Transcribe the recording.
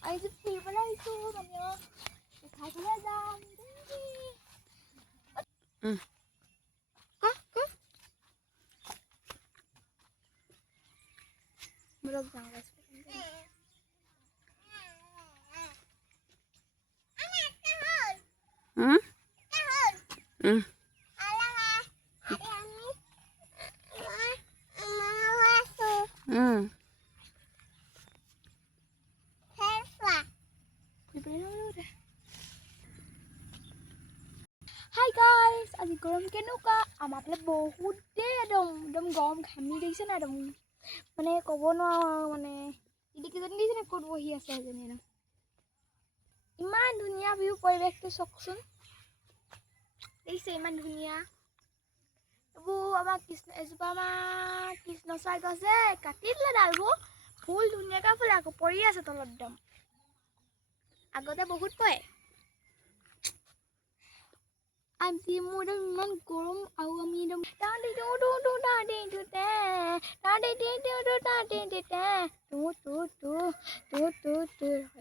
আজি ফুৰিবলৈ আহিছোঁ মানে খাইবলৈ যাম বলক যাওঁ Hi guys, আজি গৰম কেনেকুৱা আমাৰ ফালে বহুত একদম গৰম ঘামি দেখিছে না একদম মানে ক'ব নোৱাৰো মানে ইডিকেইজনী দেখিছে ক'ত বহি আছে এজনী ইমান ধুনীয়া ভিউ পৰিৱেশটো চাওকচোন দেখিছে ইমান ধুনীয়া এইবোৰ আমাৰ এজোপা আমাৰ কৃষ্ণচূড়া গছ যে কাটি দিলে ডালবোৰ ফুল ধুনীয়াকৈ ফুলে আকৌ পৰি আছে তলত একদম আগতে বহুত পৰে আজি মোৰ ইমান গৰম আৰু আমি একদম